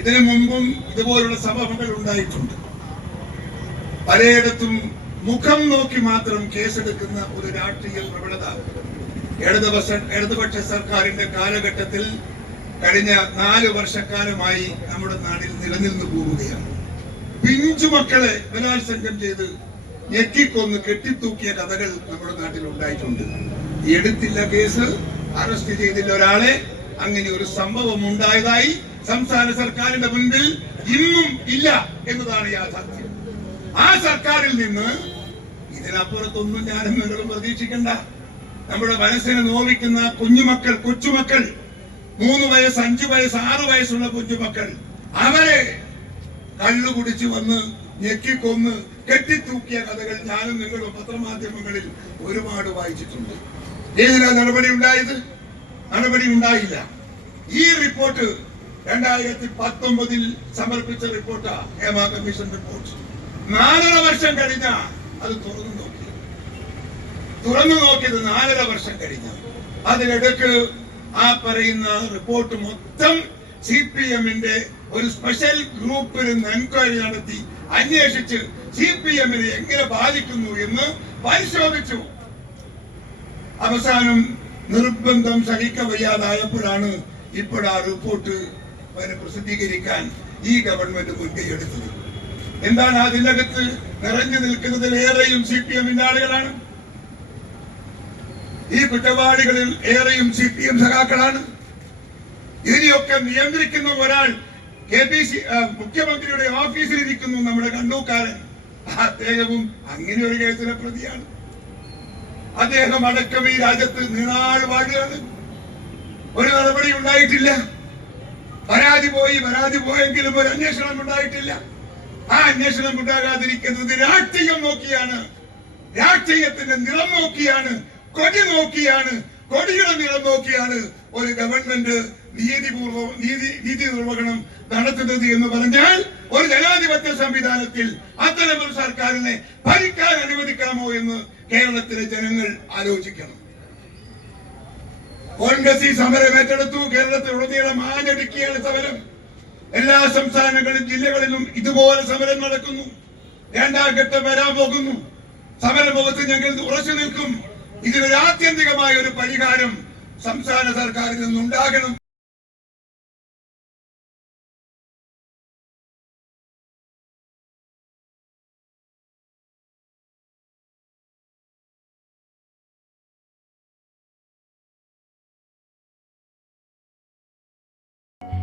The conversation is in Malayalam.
ഇതിനു മുമ്പും ഇതുപോലുള്ള സംഭവങ്ങൾ ഉണ്ടായിട്ടുണ്ട്. പലയിടത്തും മുഖം നോക്കി മാത്രം കേസെടുക്കുന്ന ഒരു രാഷ്ട്രീയ പ്രവണത. ഇടതുപക്ഷ ഇടതുപക്ഷ സർക്കാരിന്റെ കാലഘട്ടത്തിൽ കഴിഞ്ഞ നാല് വർഷക്കാലമായി നമ്മുടെ നാട്ടിൽ നിലനിന്നു പോവുകയാണ്. പിഞ്ചു മക്കളെ ബലാത്സംഗം ചെയ്ത് ഞെക്കിക്കൊന്ന് കെട്ടിത്തൂക്കിയ കഥകൾ നമ്മുടെ നാട്ടിൽ ഉണ്ടായിട്ടുണ്ട്. എടുത്തില്ല കേസ് അറസ്റ്റ് ചെയ്തില്ല ഒരാളെ. അങ്ങനെ ഒരു സംഭവം ഉണ്ടായതായി സംസ്ഥാന സർക്കാരിന്റെ മുൻപിൽ ഇന്നും ഇല്ല എന്നതാണ് യാഥാർത്ഥ്യം ആ സർക്കാരിൽ നിന്ന് ഇതിനപ്പുറത്തൊന്നും ഞാനും നിങ്ങളും പ്രതീക്ഷിക്കണ്ട. നമ്മുടെ മനസ്സിനെ നോവിക്കുന്ന കുഞ്ഞുമക്കൾ കൊച്ചുമക്കൾ മൂന്ന് വയസ്സ് അഞ്ചു വയസ്സ് ആറു വയസ്സുള്ള കുഞ്ഞുമക്കൾ അവരെ കള്ളു കുടിച്ചു വന്ന് ഞെക്കിക്കൊന്ന് കെട്ടിത്തൂക്കിയ കഥകൾ ഞാനും നിങ്ങളും പത്രമാധ്യമങ്ങളിൽ ഒരുപാട് വായിച്ചിട്ടുണ്ട്. ഏതിനാ നടപടി ഉണ്ടായത്? നടപടി ഉണ്ടായില്ല. ഈ റിപ്പോർട്ട് രണ്ടായിരത്തി പത്തൊമ്പതിൽ സമർപ്പിച്ച റിപ്പോർട്ടാ ഹേമ കമ്മീഷൻ റിപ്പോർട്ട്. നാലര വർഷം കഴിഞ്ഞ അത് തുറന്നു നോക്കി. തുറന്നു നോക്കിയത് നാലര വർഷം കഴിഞ്ഞ. അതിനിടക്ക് ആ പറയുന്ന റിപ്പോർട്ട് മൊത്തം സി പി എമ്മിന്റെ ഒരു സ്പെഷ്യൽ ഗ്രൂപ്പിൽ നിന്ന് എൻക്വയറി നടത്തി അന്വേഷിച്ച് സി പി എമ്മിനെ എങ്ങനെ ബാധിക്കുന്നു എന്ന് പരിശോധിച്ചു. അവസാനം നിർബന്ധം സഹിക്കവയ്യാതായപ്പോഴാണ് ഇപ്പോഴാ റിപ്പോർട്ട് പിന്നെ പ്രസിദ്ധീകരിക്കാൻ ഈ ഗവൺമെന്റ് മുൻകൈ എടുത്തത്. എന്താണ് അതിനകത്ത് നിറഞ്ഞു നിൽക്കുന്നതിൽ ഏറെയും സി പി എമ്മിന്റെ ആളുകളാണ് ഈ കുറ്റവാളികളിൽ ഏറെയും സി പി എം സഖാക്കളാണ്. ഇതിനെയൊക്കെ നിയന്ത്രിക്കുന്ന ഒരാൾ കെ പി സി മുഖ്യമന്ത്രിയുടെ ഓഫീസിൽ ഇരിക്കുന്നു നമ്മുടെ കണ്ണൂക്കാരൻ. അദ്ദേഹവും അങ്ങനെ ഒരു കേസിലെ പ്രതിയാണ്. അദ്ദേഹം അടക്കം ഈ രാജ്യത്ത് നീണാൾ വാഴുകയാണ്. ഒരു നടപടി ഉണ്ടായിട്ടില്ല. പരാതി പോയി പരാതി പോയെങ്കിലും ഒരു അന്വേഷണം ഉണ്ടായിട്ടില്ല. ആ അന്വേഷണം ഉണ്ടാകാതിരിക്കുന്നത് രാഷ്ട്രീയം നോക്കിയാണ്. രാഷ്ട്രീയത്തിന്റെ നിറം നോക്കിയാണ്. കൊടി നോക്കിയാണ്. കൊടിയുടെ നിറം നോക്കിയാണ് ഒരു ഗവൺമെന്റ് നീതിപൂർവം നീതി നീതി നിർവഹണം നടത്തുന്നത് എന്ന് പറഞ്ഞാൽ ഒരു ജനാധിപത്യ സംവിധാനത്തിൽ അത്തരമൊരു സർക്കാരിനെ ഭരിക്കാൻ അനുവദിക്കാമോ എന്ന് കേരളത്തിലെ ജനങ്ങൾ ആലോചിക്കണം. കോൺഗ്രസ് ഈ സമരം ഏറ്റെടുത്തു. കേരളത്തിൽ ഉടനീളം ആഞ്ഞടിക്കുകയാണ് സമരം. എല്ലാ സംസ്ഥാനങ്ങളിലും ജില്ലകളിലും ഇതുപോലെ സമരം നടക്കുന്നു. രണ്ടാം ഘട്ടം വരാൻ പോകുന്നു. സമരമുഖത്ത് ഞങ്ങൾ ഉറച്ചു നിൽക്കും. ഇതിനൊരു ആത്യന്തികമായ ഒരു പരിഹാരം സംസ്ഥാന സർക്കാരിൽ നിന്നുണ്ടാകണം.